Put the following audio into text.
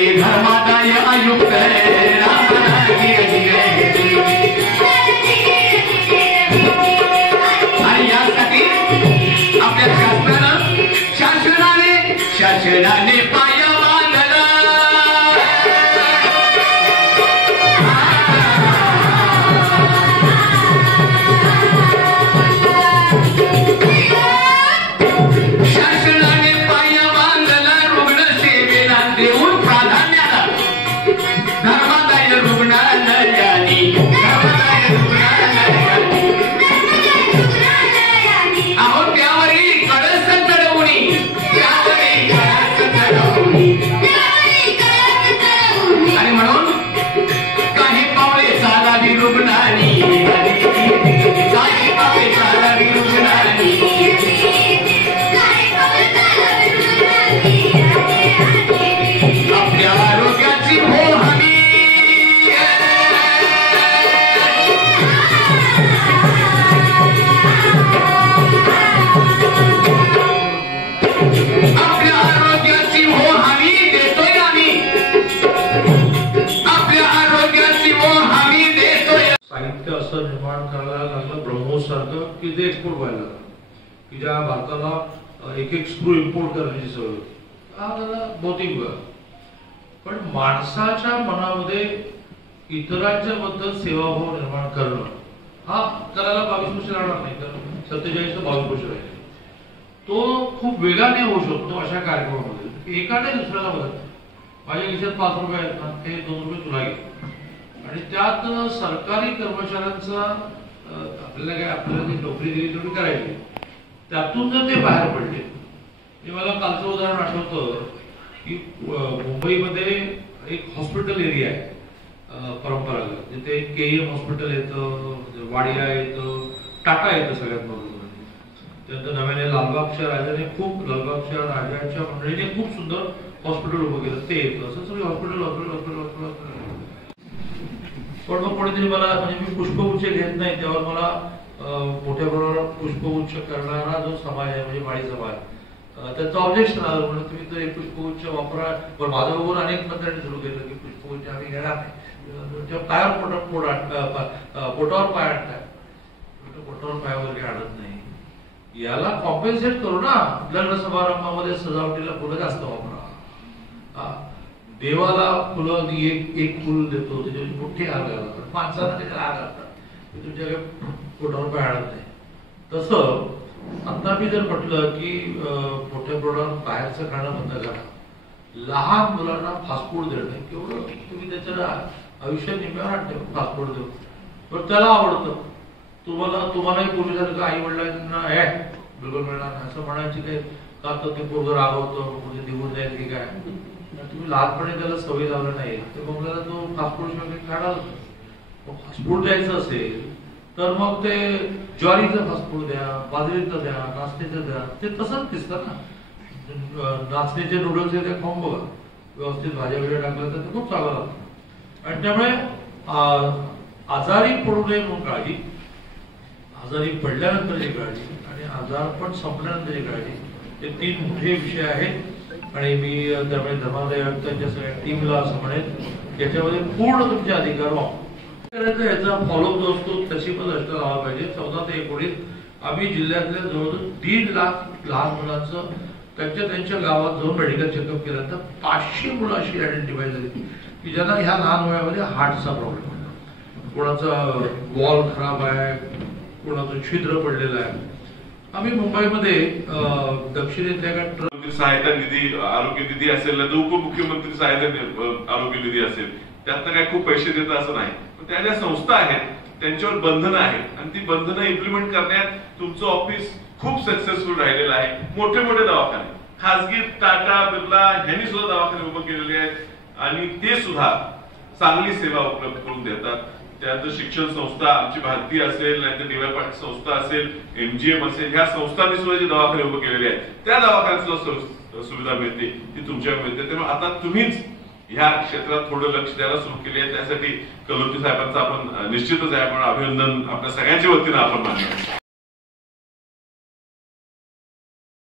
धर्मादाय आयुक्त आणि यासाठी आपल्या शासनाने पाया बांधला रुग्णसेवेला देऊन प्राधान्याला धर्मादाय रुग्णालयानी अहो त्यावरही कळस चढवणी आणि म्हणून काही पावले चालावी रुग्णांनी काही पावले चालावी रुग्णांनी आपल्या आरोग्याची हो हमी आपल्या आरोग्याची हो हमी देतोय आम्ही आपल्या आरोग्याची हो हमी देतोय। साहित्य असं निर्माण करायला लागलं ब्रह्मोस सारखं की ते एक्सपोर्ट व्हायला लागलं की ज्या भारताला एक एक स्क्रू इम्पोर्ट करण्याची सवय होती। हा त्याला भौतिक बळ पण माणसाच्या मनामध्ये इतरांच्या बद्दल सेवाभाव निर्माण करणं हा करायला 22 वर्ष लागणार नाही तर 47 ते 22 वर्ष राहिले तो खूप वेगाने होऊ शकतो अशा कार्यक्रमामध्ये एकाने दुसऱ्याला बघत माझ्या खिशात 5 रुपये आहेत ना ते 2 रुपये तुला घे आणि त्यात सरकारी कर्मचाऱ्यांचा आपल्याला काय आपल्याला नोकरी दिली तेवढी करायची त्यातून जर ते बाहेर पडले मला कालचं उदाहरण आठवतं की मुंबईमध्ये एक हॉस्पिटल एरिया आहे परंपरागत जिथे केईएम हॉस्पिटल येतं वाडिया येतं टाटा येतं सगळ्यात महत्त्वाचं त्यानंतर नव्याने लालबागच्या राजाने खूप लालबागच्या राजाच्या मंडळीने खूप सुंदर हॉस्पिटल उभं केलं ते येतं असं सगळे हॉस्पिटल पण मग कोणीतरी मला म्हणजे मी पुष्पगुच्छ घेत नाही तेव्हा मला मोठ्या प्रमाणावर पुष्पगुच्छ करणारा जो समाज आहे म्हणजे माळी समाज त्याचं ऑब्जेक्शन आलं म्हणून तुम्ही तर एक पुष्पगुच्छ वापरा पण माझं बघून अनेक मंत्र्यांनी सुरू केलं की पुष्पगुच्छ आम्ही घेणार नाही पायावर पोटावर पाय आणताय पोटावर पाय वगैरे आणत नाही याला कॉम्पेन्सेट करू ना लग्न समारंभामध्ये सजावटीला फुलं जास्त वापरा देवाला फुलं एक फुल देतो त्याच्या मोठी हार घालतात माणसाला त्याच्या हार घालतात तुमच्याकडे पोटावर पाय आणत नाही तसं आता मी जर म्हटलं की मोठ्या प्रमाणावर बाहेरचं खाणं बंद करा लहान मुलांना फास्ट फूड देणं केवढं तुम्ही त्याच्या आयुष्यात निम्म्यावर आणते फास्ट फूड देऊ पण त्याला आवडतं तुम्हालाही पूर्वीसारखं आई वडिलांना बिलकुल मिळणार नाही असं म्हणायची काही का तर ते पोरगं रागवतं म्हणजे निघून जाईल की काय तुम्ही लहानपणी त्याला सवय लावलं नाही ते मग त्याला तो फास्ट फूड शिवाय खाणार फास्ट फूड द्यायचं असेल तर मग ते ज्वारीचं फास्ट फूड द्या बाजरीचं द्या नाचणीचं द्या ते तसंच दिसतं ना नाचणीचे नूडल्स ते खाऊन बघा व्यवस्थित भाज्या वगैरे टाकल्या तर ते खूप चांगलं लागतं आणि त्यामुळे आजारी पडू नये म्हणून काळजी आजारी पडल्यानंतरची काळजी आणि आजारपण संपल्यानंतरची काळजी हे 3 मोठे विषय आहेत आणि मी त्यामुळे धर्मादाय आयुक्तांच्या सगळ्या टीमला असं म्हणेन याच्यामध्ये पूर्ण तुमचे अधिकार वापर याचा फॉलोअप जो असतो तशी पण लक्ष लावायला पाहिजे 14 ते 19 आम्ही जिल्ह्यातल्या जवळजवळ 1.5 लाख लहान मुलांचं त्यांच्या गावात जाऊन मेडिकल चेकअप केल्यानंतर 500 मुलं अशी आयडेंटिफाय झाली की ज्यांना ह्या लहान वयामध्ये हार्टचा प्रॉब्लेम होता कोणाचा वॉल खराब आहे कोणाचं छिद्र पडलेलं आहे आम्ही मुंबईमध्ये दक्षिणेतल्या सहायता निधी आरोग्य निधी असेल उपमुख्यमंत्री सहायता आरोग्य निधी असेल त्यातनं काय खूप पैसे देतात असं नाही पण त्या ज्या संस्था आहेत त्यांच्यावर बंधनं आहेत आणि ती बंधनं इम्प्लिमेंट करण्यात तुमचं ऑफिस खूप सक्सेसफुल राहिलेलं आहे मोठे मोठे दवाखाने खासगी टाटा बिर्ला यांनी सुद्धा दवाखाने उभे केलेले आहेत आणि ते सुद्धा चांगली सेवा उपलब्ध करून देतात त्यानंतर शिक्षण संस्था आमची भारतीय असेल नाहीतर डी.वाय. पाटील संस्था असेल एमजीएम असेल ह्या संस्थांनी सुद्धा जे दवाखाने उभे केलेले आहेत त्या दवाखान्यात सुद्धा सुविधा मिळते ती तुमच्या मिळते त्यामुळे आता तुम्हीच ह्या क्षेत्रात थोडं लक्ष द्यायला सुरू केले आहे त्यासाठी कलोती साहेबांचा आपण निश्चितच आहे आपण अभिनंदन आपल्या सगळ्यांच्या वतीनं आपण मानतो।